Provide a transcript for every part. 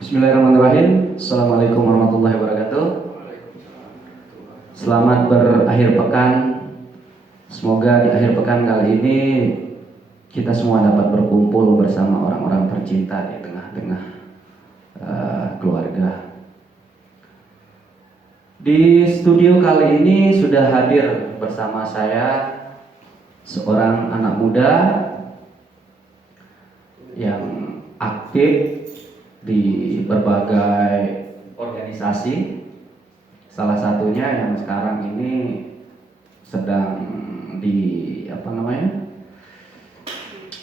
Bismillahirrahmanirrahim. Assalamualaikum warahmatullahi wabarakatuh. Selamat berakhir pekan. Semoga di akhir pekan kali ini kita semua dapat berkumpul bersama orang-orang tercinta di tengah-tengah keluarga. Di studio kali ini sudah hadir bersama saya seorang anak muda yang aktif di berbagai organisasi, salah satunya yang sekarang ini sedang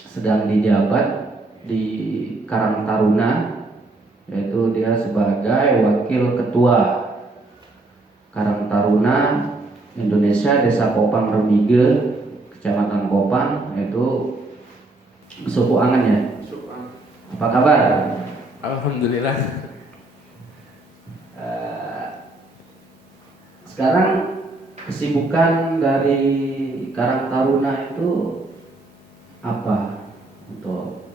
sedang dijabat di Karang Taruna, yaitu dia sebagai wakil ketua Karang Taruna Indonesia Desa Kopang Remige, Kecamatan Kopang, yaitu Suku Angan ya. Apa kabar? Alhamdulillah. Sekarang kesibukan dari Karang Taruna itu apa untuk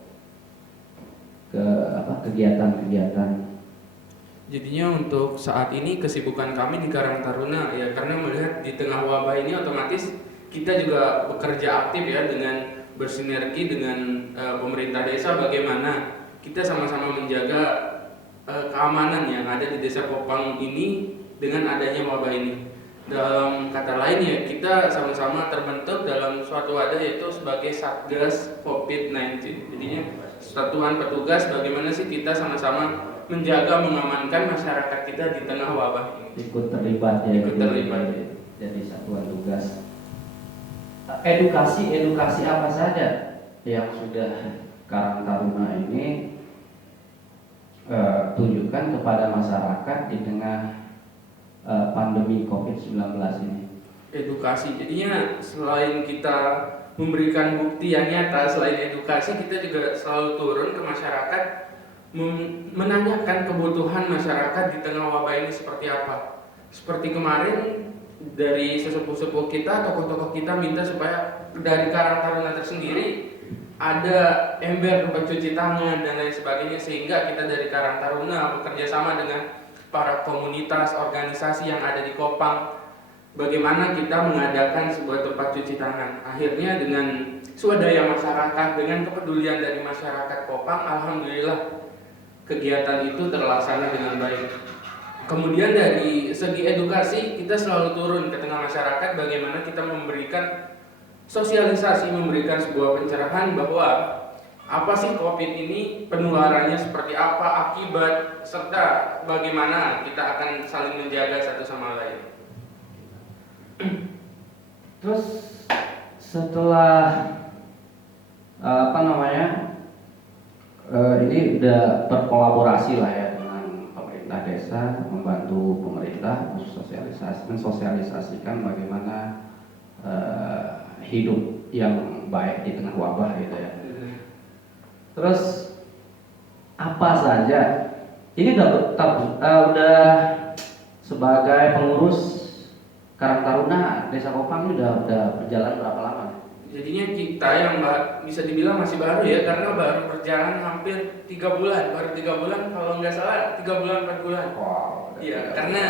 kegiatan-kegiatan? Jadinya untuk saat ini kesibukan kami di Karang Taruna ya, karena melihat di tengah wabah ini otomatis kita juga bekerja aktif ya dengan bersinergi dengan pemerintah desa, bagaimana kita sama-sama menjaga keamanan yang ada di Desa Kopang ini dengan adanya wabah ini. Dalam kata lain ya, kita sama-sama terbentuk dalam suatu wadah, yaitu sebagai Satgas COVID-19. Jadinya satuan petugas bagaimana sih kita sama-sama menjaga, mengamankan masyarakat kita di tengah wabah ini. Ikut terlibat ya. Jadi satuan tugas. Edukasi apa saja yang sudah Karang Taruna ini tunjukkan kepada masyarakat di tengah pandemi COVID-19 ini? Edukasi, jadinya selain kita memberikan bukti yang nyata, selain edukasi kita juga selalu turun ke masyarakat, menanyakan kebutuhan masyarakat di tengah wabah ini seperti apa. Seperti kemarin dari sesepuh-sepuh kita, tokoh-tokoh kita minta supaya dari Karang Taruna tersendiri ada ember tempat cuci tangan dan lain sebagainya, sehingga kita dari Karang Taruna bekerja sama dengan para komunitas, organisasi yang ada di Kopang, bagaimana kita mengadakan sebuah tempat cuci tangan. Akhirnya dengan swadaya masyarakat, dengan kepedulian dari masyarakat Kopang, alhamdulillah kegiatan itu terlaksana dengan baik. Kemudian dari segi edukasi, kita selalu turun ke tengah masyarakat, bagaimana kita memberikan sosialisasi, memberikan sebuah pencerahan bahwa apa sih COVID ini, penularannya seperti apa, akibat, serta bagaimana kita akan saling menjaga satu sama lain. Terus setelah ini udah berkolaborasi lah ya dengan pemerintah desa, membantu pemerintah mensosialisasikan bagaimana hidup yang baik di tengah wabah gitu ya. Terus apa saja? Ini udah sebagai pengurus Karang Taruna Desa Kopang ini udah berjalan berapa lama? Jadinya kita yang bisa dibilang masih baru ya, karena baru berjalan hampir 3 bulan, baru 3 bulan kalau nggak salah 3 bulan 4 bulan. Wow. Iya, karena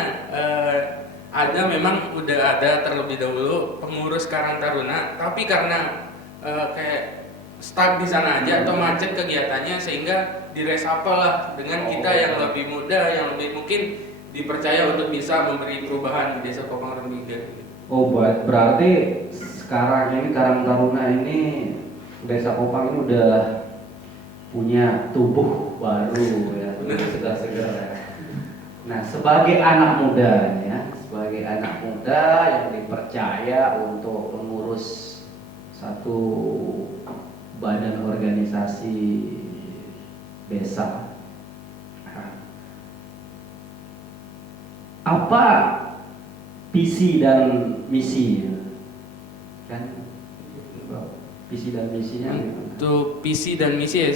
memang udah ada terlebih dahulu pengurus Karang Taruna, tapi karena kayak stuck di sana aja atau macet kegiatannya, sehingga diresapel lah dengan kita yang lebih muda, yang lebih mungkin dipercaya untuk bisa memberi perubahan di Desa Kopang Remige. Oh, berarti sekarang ini Karang Taruna ini Desa Kopang ini udah punya tubuh baru ya, segar-segar ya. Nah, sebagai anak muda yang dipercaya untuk mengurus satu badan organisasi desa, apa visi dan misi kan? Visi dan misinya untuk visi dan misi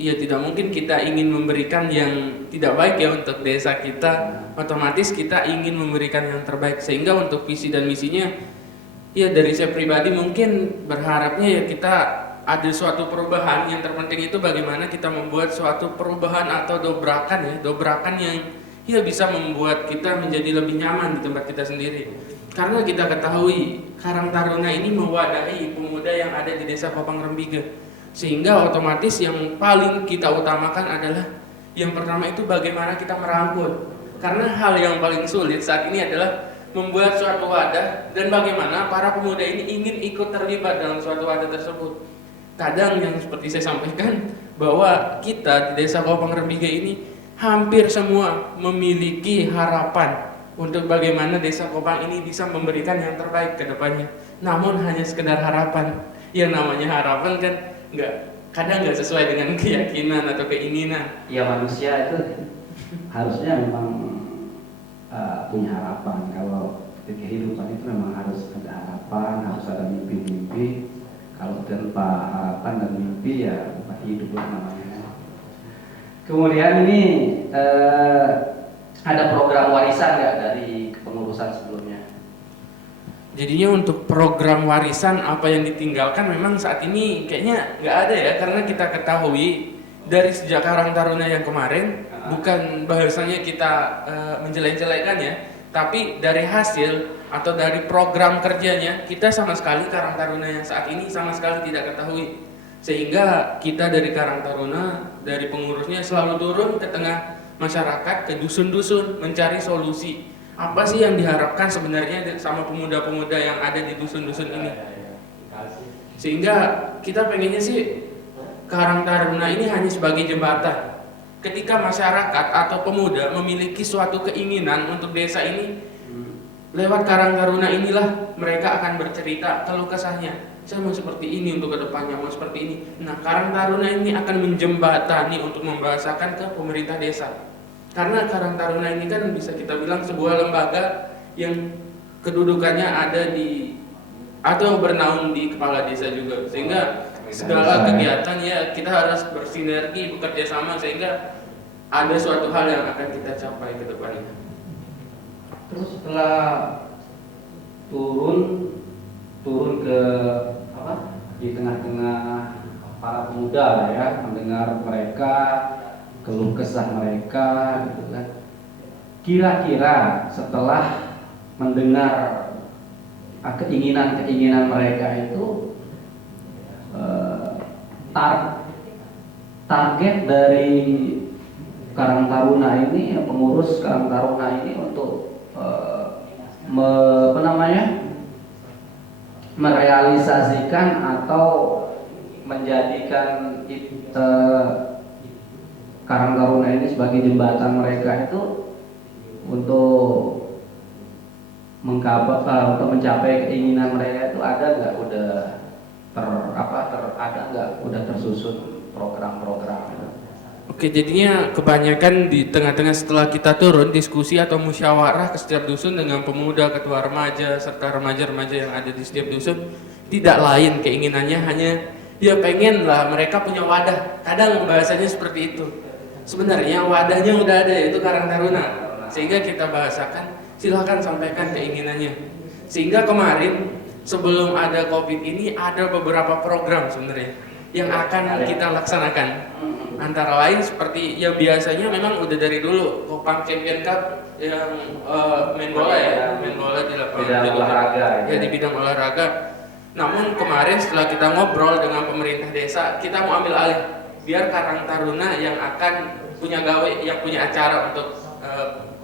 ya tidak mungkin kita ingin memberikan yang tidak baik ya untuk desa kita, otomatis kita ingin memberikan yang terbaik. Sehingga untuk visi dan misinya ya, dari saya pribadi mungkin berharapnya ya kita ada suatu perubahan, yang terpenting itu bagaimana kita membuat suatu perubahan atau dobrakan yang ya bisa membuat kita menjadi lebih nyaman di tempat kita sendiri. Karena kita ketahui Karang Taruna ini mewadahi pemuda yang ada di Desa Kopang Rembige, sehingga otomatis yang paling kita utamakan adalah yang pertama itu bagaimana kita merangkul. Karena hal yang paling sulit saat ini adalah membuat suatu wadah dan bagaimana para pemuda ini ingin ikut terlibat dalam suatu wadah tersebut. Kadang yang seperti saya sampaikan bahwa kita di Desa Kopang Rembige ini hampir semua memiliki harapan untuk bagaimana Desa Kopang ini bisa memberikan yang terbaik ke depannya. Namun hanya sekedar harapan. Yang namanya harapan kan kadang nggak sesuai dengan keyakinan atau keinginan. Ya manusia itu harusnya memang punya harapan. Kalau di kehidupan itu memang harus ada harapan, harus ada mimpi-mimpi. Kalau tanpa harapan dan mimpi ya bukan hidup lah namanya. Kemudian ini ada program warisan nggak dari kepengurusan sebelumnya? Jadinya untuk program warisan apa yang ditinggalkan memang saat ini kayaknya nggak ada ya, karena kita ketahui dari sejak Karang Taruna yang kemarin, bukan bahasanya kita menjelek-jelekan ya, tapi dari hasil atau dari program kerjanya kita sama sekali Karang Taruna yang saat ini sama sekali tidak ketahui. Sehingga kita dari Karang Taruna, dari pengurusnya selalu turun ke tengah masyarakat, ke dusun-dusun mencari solusi. Apa sih yang diharapkan sebenarnya sama pemuda-pemuda yang ada di dusun-dusun ini? Sehingga kita pengennya sih Karang Taruna ini hanya sebagai jembatan. Ketika masyarakat atau pemuda memiliki suatu keinginan untuk desa ini, lewat Karang Taruna inilah mereka akan bercerita keluh kesahnya. Saya mau seperti ini untuk kedepannya, mau seperti ini. Nah, Karang Taruna ini akan menjembatani untuk membahasakan ke pemerintah desa. Karena Karang Taruna ini kan bisa kita bilang sebuah lembaga yang kedudukannya ada di atau bernaung di kepala desa juga, sehingga segala kegiatan ya kita harus bersinergi, bekerja sama, sehingga ada suatu hal yang akan kita capai ke depannya. Terus setelah turun ke di tengah-tengah para pemuda lah ya, mendengar mereka keluh kesah mereka gitu kan. Kira-kira setelah mendengar keinginan mereka itu target dari Karang Taruna ini, pengurus Karang Taruna ini untuk merealisasikan atau menjadikan Karang Taruna ini sebagai jembatan mereka itu untuk mencapai keinginan mereka itu ada nggak udah tersusun program-program? Oke, jadinya kebanyakan di tengah-tengah setelah kita turun diskusi atau musyawarah ke setiap dusun dengan pemuda, ketua remaja, serta remaja-remaja yang ada di setiap dusun, tidak lain keinginannya hanya dia pengen lah mereka punya wadah. Kadang bahasanya seperti itu. Sebenarnya wadahnya udah ada, yaitu Karang Taruna. Sehingga kita bahasakan, silahkan sampaikan keinginannya. Sehingga kemarin sebelum ada COVID ini ada beberapa program sebenarnya yang akan kita laksanakan. Antara lain seperti yang biasanya memang udah dari dulu Kopang Champion Cup yang main bola di lapangan olahraga ya, di bidang olahraga. Namun kemarin setelah kita ngobrol dengan pemerintah desa, kita mau ambil alih biar Karang Taruna yang akan punya acara untuk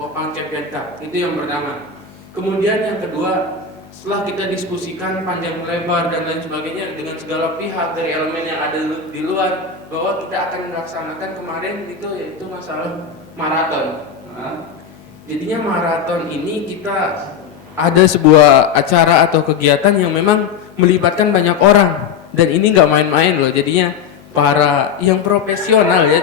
Kopang Champion Cup. Itu yang pertama. Kemudian yang kedua, setelah kita diskusikan panjang lebar dan lain sebagainya dengan segala pihak dari elemen yang ada di luar, bahwa kita akan melaksanakan kemarin itu yaitu masalah maraton. Jadinya maraton ini kita ada sebuah acara atau kegiatan yang memang melibatkan banyak orang, dan ini nggak main-main loh. Jadinya para yang profesional ya.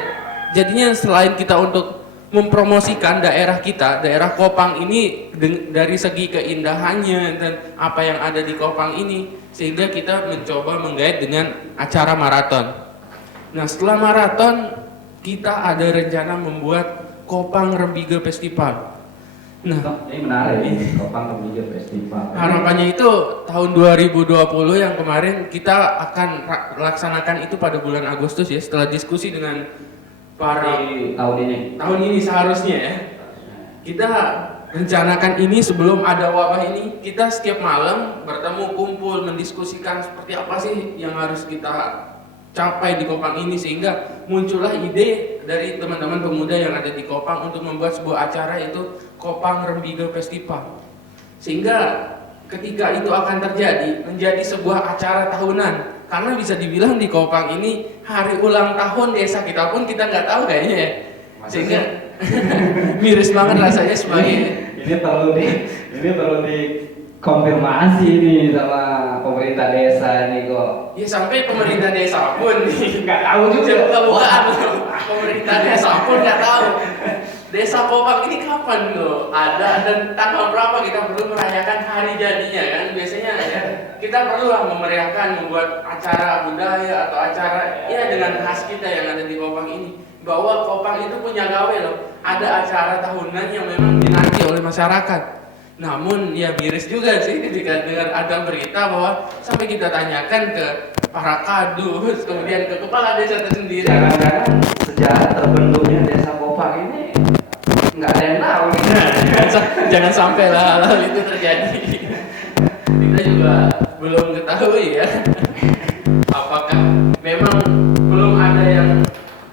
Jadinya selain kita untuk mempromosikan daerah kita, daerah Kopang ini dari segi keindahannya dan apa yang ada di Kopang ini, sehingga kita mencoba menggait dengan acara maraton. Nah, setelah maraton kita ada rencana membuat Kopang Rembige Festival. Nah, Ini menarik ini Kopang Rembige Festival. harapannya itu tahun 2020 yang kemarin kita akan laksanakan itu pada bulan Agustus ya, setelah diskusi dengan para Di tahun ini. tahun ini seharusnya ya. Kita rencanakan ini sebelum ada wabah ini, kita setiap malam bertemu, kumpul, mendiskusikan seperti apa sih yang harus kita capai di Kopang ini, sehingga muncullah ide dari teman-teman pemuda yang ada di Kopang untuk membuat sebuah acara, itu Kopang Rembige Festival. Sehingga ketika itu akan terjadi menjadi sebuah acara tahunan, karena bisa dibilang di Kopang ini hari ulang tahun desa kita pun kita nggak tahu kayaknya ya. Sehingga miris banget rasanya sebagai ini perlu dikonfirmasi nih sama pemerintah desa ini kok. ya, sampai pemerintah desa pun Nggak tahu juga. bukan pemerintah desa pun nggak tahu desa Kopang ini kapan loh ada dan tanggal berapa kita perlu merayakan hari jadinya kan. Biasanya ya kita perlu lah memeriahkan, membuat acara budaya atau acara ya dengan khas kita yang ada di Kopang ini, bahwa Kopang itu punya gawe loh, ada acara tahunan yang memang dinanti oleh masyarakat. Namun ya miris juga sih ketika dengar ada berita bahwa sampai kita tanyakan ke para kadus, kemudian ke kepala desa tersendiri. Jangan-jangan sejarah terbentuknya desa Kopang ini nggak ada yang tahu nih. Jangan sampai lah hal itu terjadi. Kita juga belum ketahui ya. Apakah memang belum ada yang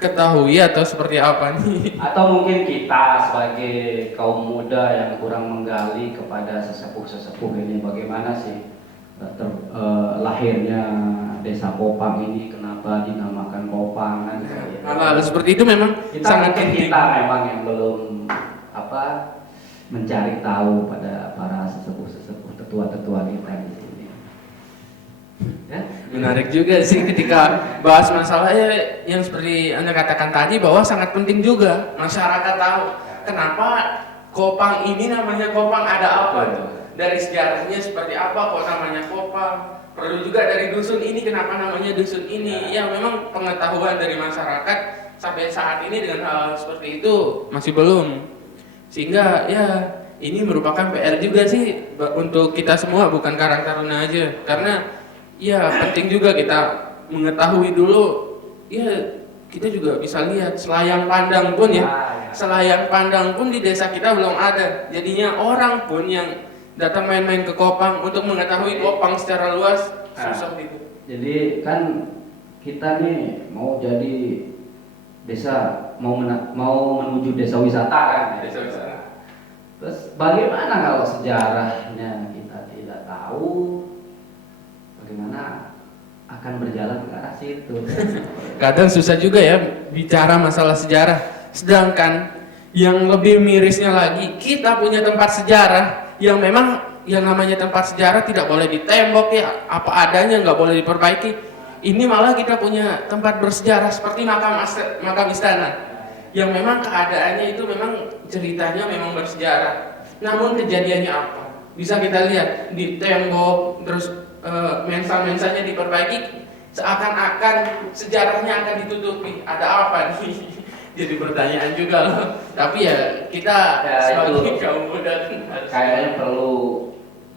ketahui atau seperti apa nih? Atau mungkin kita sebagai kaum muda yang kurang menggali kepada sesepuh-sesepuh ini, bagaimana sih lahirnya desa Kopang ini, kenapa dinamakan Kopang kan? Hal-hal seperti itu memang sangat penting. Kita memang yang belum mencari tahu pada para sesepuh-sesepuh, tetua-tetua kita di sini. Ya? Menarik juga sih ketika bahas masalahnya yang seperti Anda katakan tadi, bahwa sangat penting juga masyarakat tahu kenapa Kopang ini namanya Kopang, ada apa tuh, dari sejarahnya seperti apa kok namanya Kopang. Perlu juga dari dusun ini, kenapa namanya dusun ini. Ya memang pengetahuan dari masyarakat sampai saat ini dengan hal seperti itu masih belum. Sehingga ya ini merupakan PR juga sih untuk kita semua, bukan Karang Taruna aja. Karena ya penting juga kita mengetahui dulu, ya kita juga bisa lihat selayang pandang pun ya, selayang pandang pun di desa kita belum ada. Jadinya orang pun yang datang main-main ke Kopang untuk mengetahui Kopang secara luas susah gitu. Jadi kan kita nih mau jadi desa, mau menuju desa wisata kan? Desa wisata. Terus bagaimana kalau sejarahnya kita tidak tahu? Bagaimana akan berjalan ke arah situ? Kadang susah juga ya bicara masalah sejarah. Sedangkan yang lebih mirisnya lagi, kita punya tempat sejarah yang memang yang namanya tempat sejarah tidak boleh ditembok ya, apa adanya, nggak boleh diperbaiki. Ini malah kita punya tempat bersejarah seperti makam istana, yang memang keadaannya itu memang ceritanya memang bersejarah. Namun kejadiannya apa? Bisa kita lihat di tembok, terus mensa-mensanya diperbaiki, seakan-akan sejarahnya akan ditutupi. Ada apa nih? Jadi pertanyaan juga loh. Tapi ya kita sebagai kaum muda kayaknya perlu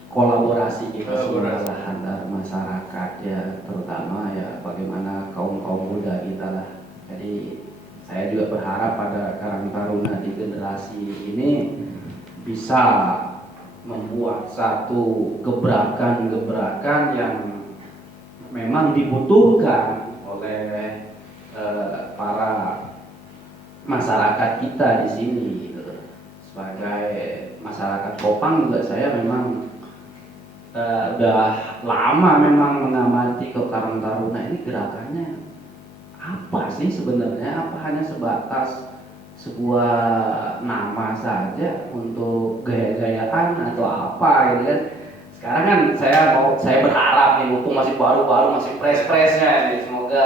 kolaborasi kita semua antar masyarakat ya, terutama ya bagaimana kaum muda kita lah. Jadi saya juga berharap pada Karang Taruna di generasi ini bisa membuat satu gebrakan-gebrakan yang memang dibutuhkan oleh para masyarakat kita di sini gitu. Sebagai masyarakat Kopang juga saya memang udah lama memang mengamati ke Karang Taruna ini, gerakannya apa sih sebenarnya? Apa hanya sebatas sebuah nama saja untuk gaya-gayaan atau apa gitu kan? Sekarang kan saya berharap nih, mumpung masih baru-baru, masih fresh-freshnya nih, semoga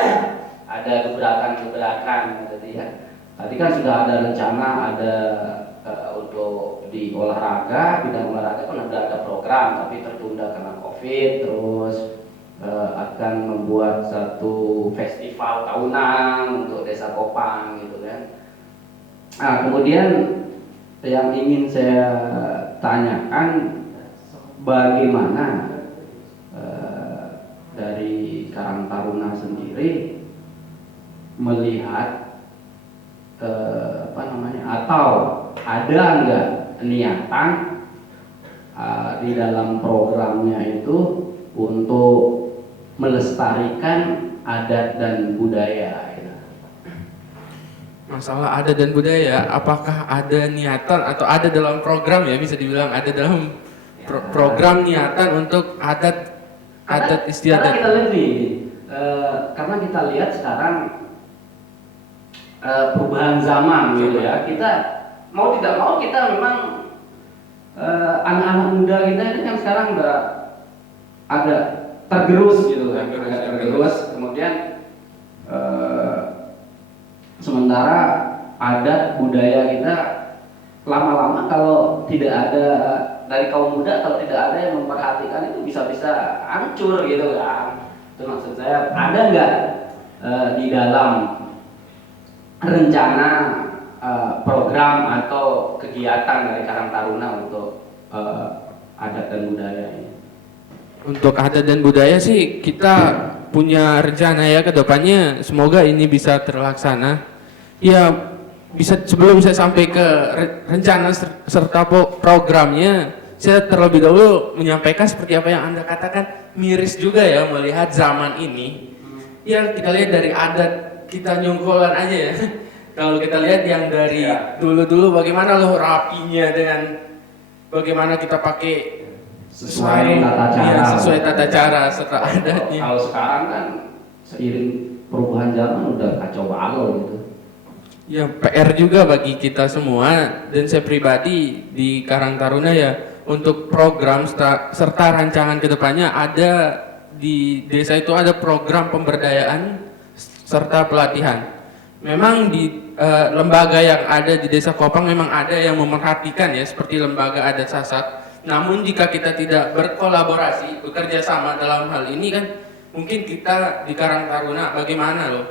ada gebrakan-gebrakan gitu ya. Tadi kan sudah ada rencana, ada untuk di olahraga, bidang olahraga kan ada program tapi tertunda karena COVID. Terus akan membuat satu festival tahunan untuk desa Kopang gitu kan. Nah kemudian yang ingin saya tanyakan, bagaimana dari Karang Taruna sendiri melihat atau ada nggak niatan di dalam programnya itu untuk melestarikan adat dan budaya gitu. Masalah adat dan budaya, apakah ada niatan atau ada dalam program, ya bisa dibilang ada dalam program niatan untuk adat istiadat. Karena kita lihat nih, karena kita lihat sekarang perubahan zaman gitu ya. Kita mau tidak mau kita memang anak-anak muda kita ini kan sekarang udah agak tergerus gitu kan, tergerus. Kemudian sementara adat budaya kita lama-lama kalau tidak ada dari kaum muda, kalau tidak ada yang memperhatikan itu bisa-bisa hancur gitu kan. Itu maksud saya, ada nggak di dalam rencana program atau kegiatan dari Karang Taruna untuk adat dan budaya ini? Untuk adat dan budaya sih kita punya rencana ya ke depannya, semoga ini bisa terlaksana. Ya bisa, sebelum saya sampai ke rencana serta programnya, saya terlebih dahulu menyampaikan seperti apa yang Anda katakan, miris juga ya melihat zaman ini. Ya kita lihat dari adat kita nyongkolan aja ya. Kalau kita lihat yang dari dulu-dulu bagaimana loh rapinya, dengan bagaimana kita pakai Sesuai tata cara. Ya, sesuai tata cara serta adatnya. Kalau sekarang kan seiring perubahan zaman udah kacau balau gitu. Ya PR juga bagi kita semua, dan saya pribadi di Karang Taruna ya, untuk program serta rancangan kedepannya ada di desa itu ada program pemberdayaan serta pelatihan. Memang di lembaga yang ada di Desa Kopang memang ada yang memerhatikan ya, seperti lembaga adat Sasak. Namun jika kita tidak berkolaborasi, bekerja sama dalam hal ini kan, mungkin kita di Karang Taruna bagaimana loh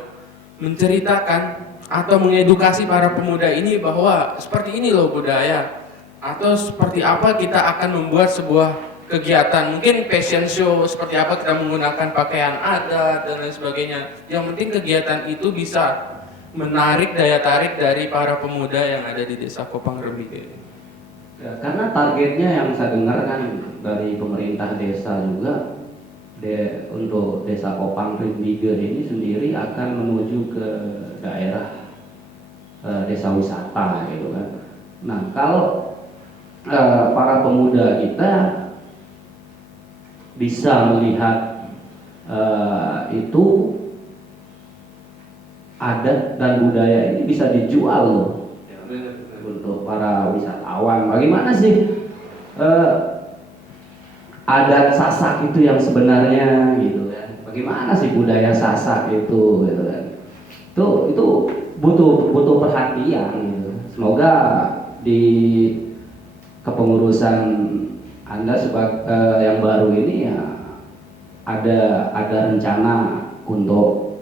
menceritakan atau mengedukasi para pemuda ini bahwa seperti ini loh budaya, atau seperti apa kita akan membuat sebuah kegiatan, mungkin fashion show, seperti apa kita menggunakan pakaian adat dan lain sebagainya. Yang penting kegiatan itu bisa menarik daya tarik dari para pemuda yang ada di Desa Kopang Rembige. Ya, karena targetnya yang saya dengar kan dari pemerintah desa juga, untuk Desa Kopang Rembige ini sendiri akan menuju ke daerah desa wisata gitu kan. Nah kalau para pemuda kita bisa melihat itu adat dan budaya ini bisa dijual loh untuk para wisatawan. Bagaimana sih adat Sasak itu yang sebenarnya gitu kan? Bagaimana sih budaya Sasak itu gitu kan? Itu butuh perhatian gitu. Semoga di kepengurusan Anda yang baru ini ya ada rencana untuk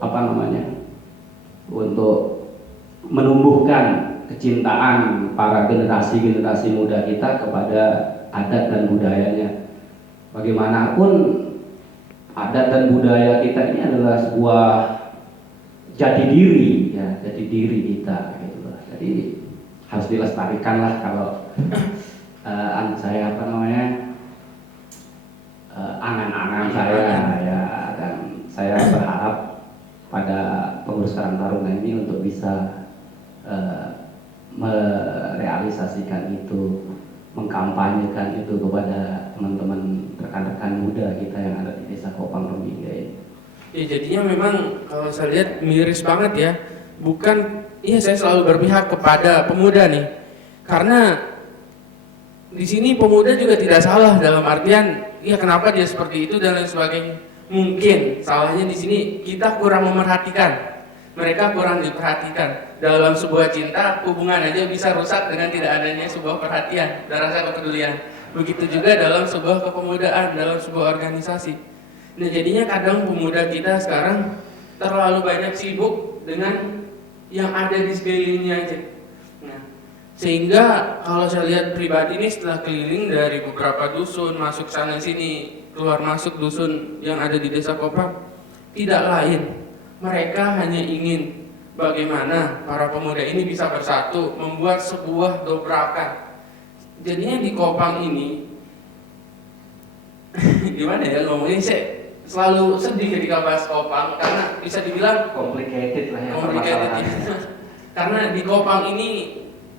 untuk menumbuhkan kecintaan para generasi muda kita kepada adat dan budayanya. Bagaimanapun adat dan budaya kita ini adalah sebuah jati diri kita gitu loh. Jadi harus dilestarikan lah kalau saya angan-angan saya ya, dan saya berharap pada pengurus Karang Taruna ini untuk bisa merealisasikan itu, mengkampanyekan itu kepada teman-teman rekan-rekan muda kita yang ada di Desa Kopang Rembige. Ya jadinya memang kalau saya lihat miris banget ya. Saya selalu berpihak kepada pemuda nih. Karena di sini pemuda juga tidak salah dalam artian ya kenapa dia seperti itu dan lain sebagainya. Mungkin salahnya di sini kita kurang memerhatikan. Mereka kurang diperhatikan. Dalam sebuah cinta, hubungan aja bisa rusak dengan tidak adanya sebuah perhatian dan rasa kepedulian. Begitu juga dalam sebuah kepemudaan, dalam sebuah organisasi. Nah jadinya kadang pemuda kita sekarang terlalu banyak sibuk dengan yang ada di sekelilingnya aja. Nah Sehingga kalau saya lihat pribadi ini setelah keliling dari beberapa dusun, masuk sana sini, keluar masuk dusun yang ada di Desa Kopang, tidak lain, mereka hanya ingin bagaimana para pemuda ini bisa bersatu, membuat sebuah dobrakan. Jadinya di Kopang ini, gimana ya ngomongnya, saya selalu sedih ketika bahas Kopang karena bisa dibilang Complicated lah ya complicated. permasalahannya. Karena di Kopang ini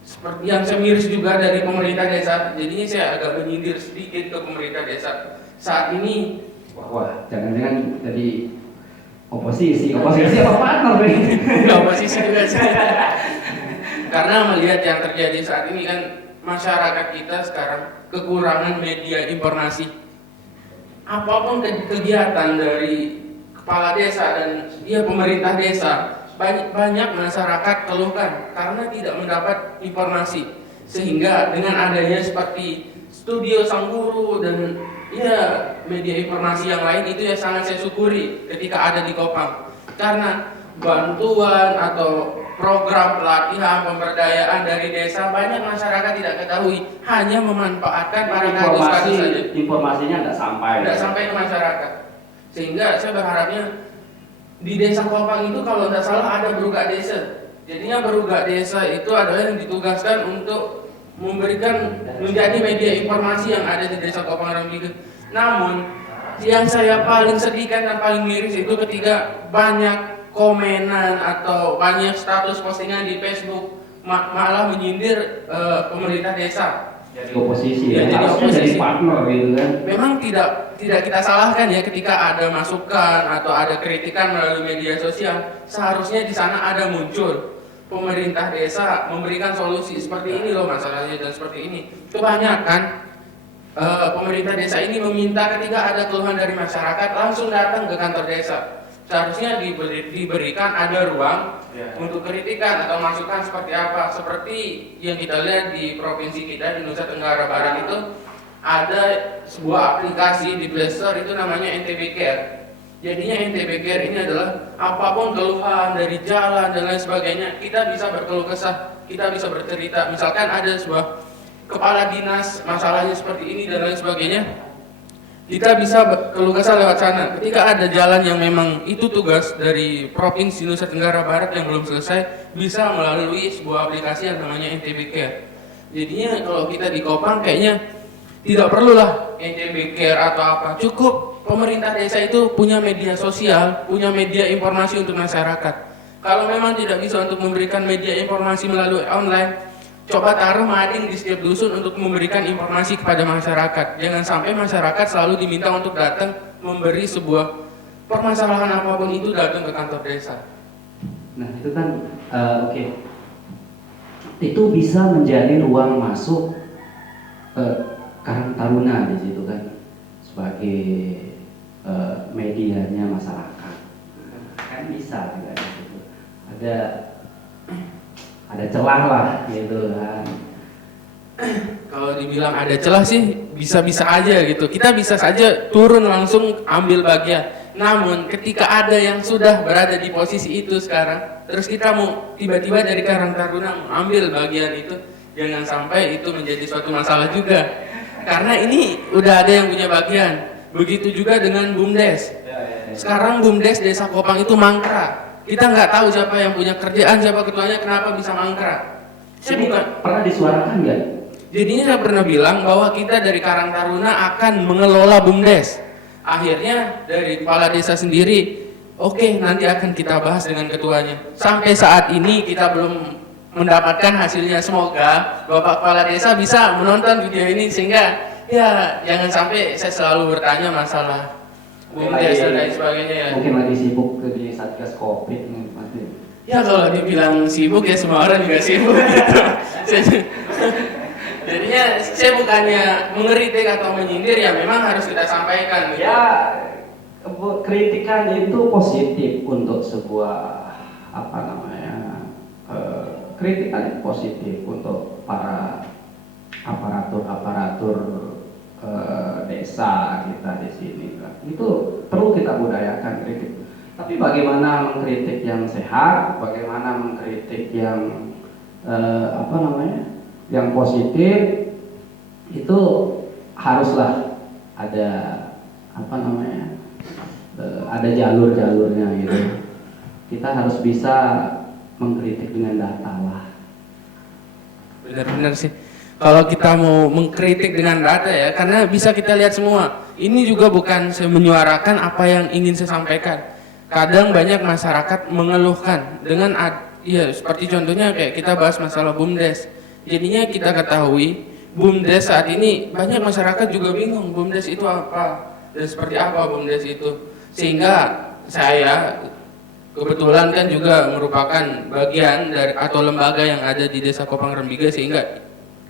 seperti yang saya miris juga dari pemerintah desa, jadinya saya agak menyindir sedikit ke pemerintah desa saat ini. Wah, jangan-jangan jadi oposisi apa partner nih? Nggak oposisi juga saya. Karena melihat yang terjadi saat ini kan, masyarakat kita sekarang kekurangan media informasi. Apapun kegiatan dari kepala desa dan pemerintah desa, banyak masyarakat keluhkan karena tidak mendapat informasi. Sehingga dengan adanya seperti studio Sang Guru dan media informasi yang lain, itu ya sangat saya syukuri ketika ada di Kopang. Karena bantuan atau program pelatihan pemberdayaan dari desa, banyak masyarakat tidak ketahui, hanya memanfaatkan para kadus-kadus saja. Informasinya Tidak sampai ke masyarakat. Sehingga saya berharapnya di Desa Kopang itu kalau tidak salah ada berugak desa. Jadinya berugak desa itu adalah yang ditugaskan untuk memberikan, menjadi media informasi yang ada di Desa Kopang Rambiga. Namun yang saya paling sedihkan dan paling miris itu ketika banyak komenan atau banyak status postingan di Facebook malah menyindir pemerintah desa. Jadi oposisi, ya, jadi harusnya jadi partner gitu kan. Memang tidak kita salahkan ya ketika ada masukan atau ada kritikan melalui media sosial, seharusnya di sana ada muncul pemerintah desa memberikan solusi seperti ini loh masalahnya dan seperti ini. Kebanyakan pemerintah desa ini meminta ketika ada keluhan dari masyarakat langsung datang ke kantor desa. Seharusnya diberikan ada ruang untuk kritikan atau masukan seperti apa. Seperti yang kita lihat di provinsi kita di Nusa Tenggara Barat itu ada sebuah aplikasi di Play Store itu namanya NTB Care. Jadinya NTB Care ini adalah apapun keluhan dari jalan dan lain sebagainya, kita bisa berkeluh kesah, kita bisa bercerita. Misalkan ada sebuah kepala dinas masalahnya seperti ini dan lain sebagainya, kita bisa keluh kesah lewat sana. Ketika ada jalan yang memang itu tugas dari Provinsi Nusa Tenggara Barat yang belum selesai, bisa melalui sebuah aplikasi yang namanya NTB Care. Jadinya kalau kita di Kopang kayaknya tidak perlulah NTB Care atau apa, cukup pemerintah desa itu punya media sosial, punya media informasi untuk masyarakat. Kalau memang tidak bisa untuk memberikan media informasi melalui online, coba taruh mading di setiap dusun untuk memberikan informasi kepada masyarakat. Jangan sampai masyarakat selalu diminta untuk datang memberi sebuah permasalahan apapun itu datang ke kantor desa. Nah itu kan oke. Itu bisa menjadi ruang masuk Karang Taruna di situ kan sebagai medianya masyarakat. Kan bisa juga di situ. Ada celah lah gitu kan. Kalau dibilang ada celah sih bisa-bisa aja gitu. Kita bisa saja turun langsung ambil bagian. Namun ketika ada yang sudah berada di posisi itu sekarang, terus kita mau tiba-tiba dari Karang Taruna ambil bagian itu, jangan sampai itu menjadi suatu masalah juga. Karena ini udah ada yang punya bagian. Begitu juga dengan BUMDes. Sekarang BUMDes Desa Kopang itu mangkrak. Kita nggak tahu siapa yang punya kerjaan, siapa ketuanya, kenapa bisa mangkrak. Saya bukan pernah disuarakan nggak? Jadinya saya pernah bilang bahwa kita dari Karang Taruna akan mengelola BUMDes. Akhirnya dari kepala desa sendiri, oke, nanti akan kita bahas dengan ketuanya. Sampai saat ini kita belum mendapatkan hasilnya. Semoga Bapak Kepala Desa bisa menonton video ini sehingga ya jangan sampai saya selalu bertanya masalah BUMDes dan lain sebagainya ya. Mungkin lagi sibuk di Satgas Covid nih pasti. Ya kalau dibilang sibuk ya semua orang juga sibuk gitu. Jadinya saya bukannya mengkritik atau menyindir, ya memang harus kita sampaikan gitu. Ya kritikan itu positif untuk sebuah apa namanya kritikan positif untuk para aparatur desa kita di sini. Itu perlu kita budayakan kritik. Tapi bagaimana mengkritik yang sehat, bagaimana mengkritik yang yang positif itu haruslah ada apa namanya, ada jalur-jalurnya gitu. Kita harus bisa mengkritik dengan data lah. Benar-benar sih. Kalau kita mau mengkritik dengan data ya, karena bisa kita lihat semua. Ini juga bukan saya menyuarakan apa yang ingin saya sampaikan. Kadang banyak masyarakat mengeluhkan dengan ya seperti contohnya kayak kita bahas masalah BUMDes. Jadinya kita ketahui BUMDes saat ini banyak masyarakat juga bingung BUMDes itu apa dan seperti apa BUMDes itu. Sehingga saya kebetulan kan juga merupakan bagian dari atau lembaga yang ada di Desa Kopang Rembiga, sehingga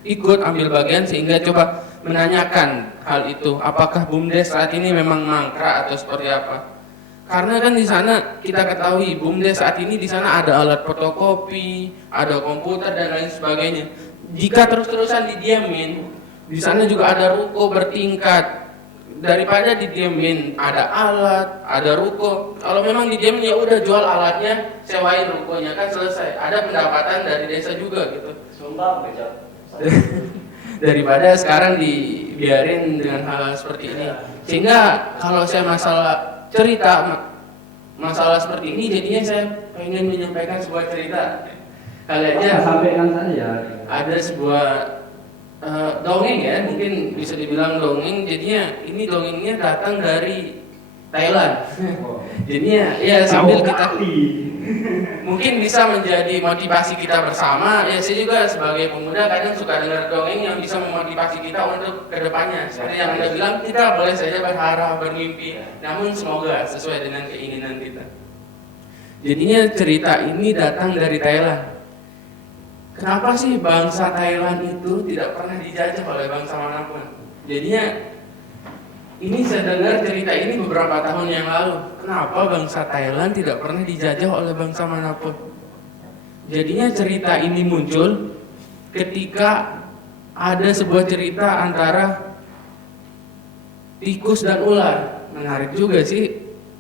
ikut ambil bagian sehingga coba menanyakan hal itu, apakah BUMDes saat ini memang mangkrak atau seperti apa. Karena kan di sana kita ketahui BUMDes saat ini di sana ada alat fotokopi, ada komputer dan lain sebagainya. Jika terus-terusan didiamin, di sana juga ada ruko bertingkat. Daripada didiamin, ada alat, ada ruko. Kalau memang didiamin ya udah jual alatnya, sewain rukonya kan selesai. Ada pendapatan dari desa juga gitu. Sumpah beja. Daripada sekarang dibiarin dengan hal seperti ini. Sehingga kalau saya masalah seperti ini, jadinya saya pengen menyampaikan sebuah cerita. Kali aja sampaikan saja. ada sebuah dongeng ya, mungkin bisa dibilang dongeng. Jadinya ini dongengnya datang dari Thailand. Jadinya ya sambil kita mungkin bisa menjadi motivasi kita bersama. Ya saya juga sebagai pemuda kadang suka dengar dongeng yang bisa memotivasi kita untuk kedepannya. Seperti yang Anda bilang, kita boleh saja berharap, bermimpi, namun semoga sesuai dengan keinginan kita. Jadinya cerita ini datang dari Thailand. Kenapa sih bangsa Thailand itu tidak pernah dijajah oleh bangsa manapun? Jadinya ini saya dengar cerita ini beberapa tahun yang lalu. Kenapa bangsa Thailand tidak pernah dijajah oleh bangsa manapun? Jadinya cerita ini muncul ketika ada sebuah cerita antara tikus dan ular. Menarik juga sih.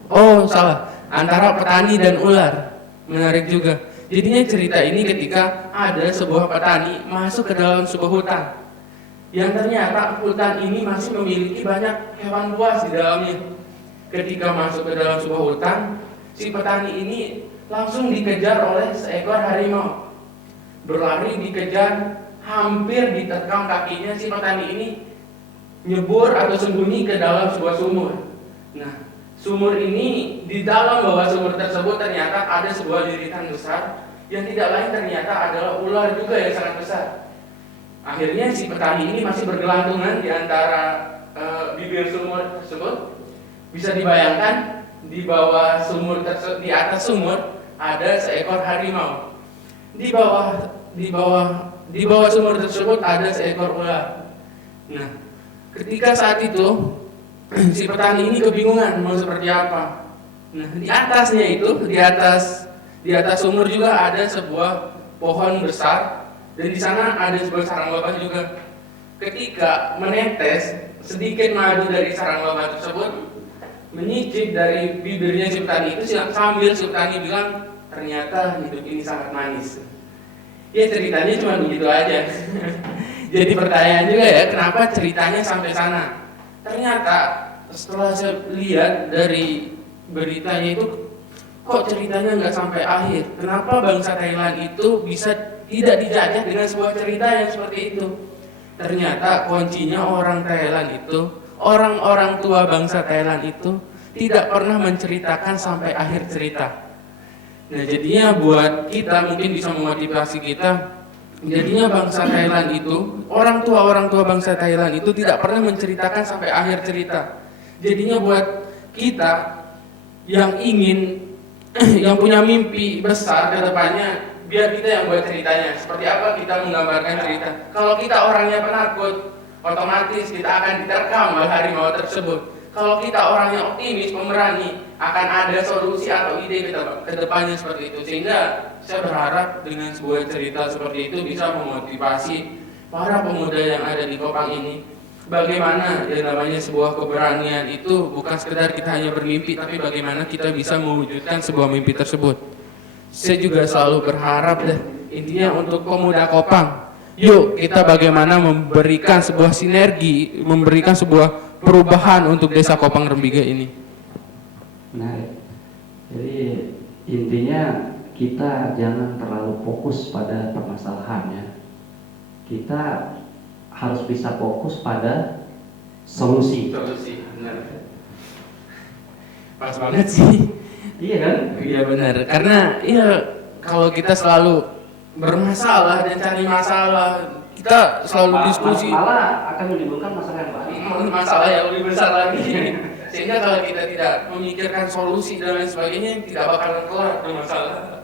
Oh salah, antara petani dan ular. Menarik juga. Jadinya cerita ini ketika ada sebuah petani masuk ke dalam sebuah hutan, yang ternyata hutan ini masih memiliki banyak hewan buas di dalamnya. Ketika masuk ke dalam sebuah hutan, si petani ini langsung dikejar oleh seekor harimau. Berlari dikejar, hampir diterkam kakinya. Si petani ini nyebur atau sembunyi ke dalam sebuah sumur. Nah, sumur ini, di dalam bawah sumur tersebut ternyata ada sebuah liritan besar yang tidak lain ternyata adalah ular juga yang sangat besar. Akhirnya si petani ini masih bergelantungan di antara bibir sumur tersebut. Bisa dibayangkan di bawah sumur tersebut, di atas sumur ada seekor harimau. Di bawah sumur tersebut ada seekor ular. Nah, ketika saat itu si petani ini kebingungan mau seperti apa. Nah, di atasnya itu, di atas sumur juga ada sebuah pohon besar, dan di sana ada sebuah sarang lebah juga. Ketika menetes sedikit maju dari sarang lebah tersebut, menyicip dari bibirnya si petani itu sambil si petani bilang, ternyata hidup ini sangat manis. Ya ceritanya cuma begitu aja. Jadi pertanyaan juga ya, kenapa ceritanya sampai sana? Ternyata setelah saya lihat dari beritanya itu, kok ceritanya nggak sampai akhir? Kenapa bangsa Thailand itu bisa tidak dijajah dengan sebuah cerita yang seperti itu? Ternyata kuncinya orang Thailand itu, orang-orang tua bangsa Thailand itu tidak pernah menceritakan sampai akhir cerita. Nah jadinya buat kita mungkin bisa memotivasi kita. Jadinya bangsa Thailand itu, orang tua bangsa Thailand itu tidak pernah menceritakan sampai akhir cerita. Jadinya buat kita yang ingin, yang punya mimpi besar ke depannya, biar kita yang buat ceritanya. Seperti apa kita menggambarkan cerita. Kalau kita orangnya penakut, otomatis kita akan diterkam oleh harimau tersebut. Kalau kita orangnya optimis, pemberani, akan ada solusi atau ide ke depannya seperti itu. Sehingga saya berharap dengan sebuah cerita seperti itu bisa memotivasi para pemuda yang ada di Kopang ini. Bagaimana yang namanya sebuah keberanian itu bukan sekedar kita hanya bermimpi, tapi bagaimana kita bisa mewujudkan sebuah mimpi tersebut. Saya juga selalu berharap intinya untuk pemuda Kopang, yuk kita bagaimana memberikan sebuah sinergi, memberikan sebuah perubahan untuk Desa Kopang Rembiga ini. Menarik. Jadi intinya kita jangan terlalu fokus pada permasalahannya. Kita harus bisa fokus pada solusi. Solusi, benar. Pas banget sih. Iya kan? Iya benar. Karena ya kalau kita selalu bermasalah dan cari masalah, kita selalu diskusi. Malah akan menimbulkan masalah yang baru. Masalah yang lebih besar lagi. Sehingga kalau kita tidak memikirkan solusi dan lain sebagainya, tidak bakalan kelar masalah.